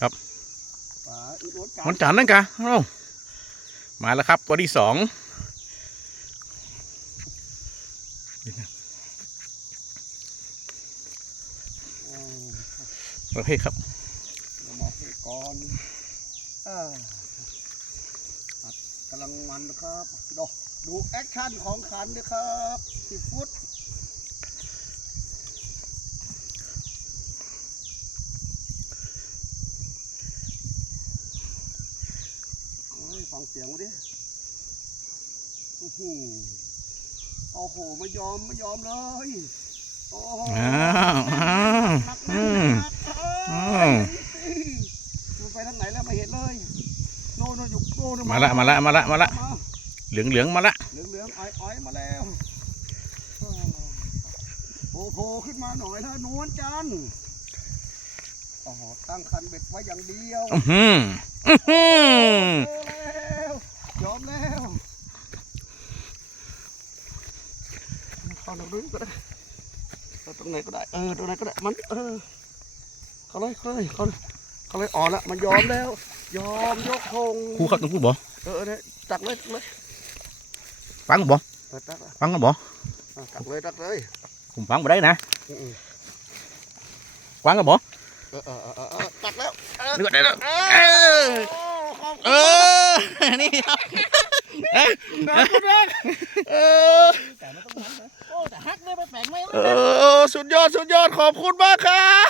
ครับป๋าอีกรถกลางวันจันทร์นั่นกะเอ้ามาแล้วครับ ตัวที่สองโอ้ประเภทครับเรามาเพก่อนอ่าอัดกำลังมันนะครับ ดูดูแอคชั่นของขันด้วยครับสิบฟุตโอ้ย ฟังเสียงมาดิอื้อหือโอ้โหไม่ยอมไม่ยอมเลยโอ้โหอ้าวอ้าวหนักอืแน่นมหนักเอ้อืยมมันไปทางไหนแล้วไม่เห็นเลยโน่นโน่นอยู่โน่นโน่นมาละมาละมาละมาละมาเหลืองเหลืองมาละเหลืองเหลืองๆอ้อยอ้อยมาแล้วโอ้โหขึ้นมาหน่อยเถอะนวลจันทร์โอ้โหตั้งคันเบ็ดไว้อย่างเดียว อื้อหืออื้อหือเร็วๆย อมแล้วเข้าตรงนี้ก็ได้เข้าตรงไหนก็ได้ เออ ตรงไหนก็ได้ มัน เออ เขาเลยเขาเลยเขาเลยเขาเลยอ่อนละ มันยอมแล้ว ยอมยกธงครูครับต้องพูดบ่เออเนี่ยตักเลยตักเลยฟังบ่เออตักเลยฟังกันบ่อะตักเลยตักเลยผมฟังบ่ได้นะอืมฟังกันบ่เออเออเออเออเออตักแล้วเออนึกว่าได้แล้วเอเอ อขอบเอคุณอนี่ครับนะคุณรักเออแต่ไม่ต้องนั้นนะโอ้แต่ฮักเนี่ยไปแปลงไม่เออสุดยอดสุดยอดขอบคุณมากครับ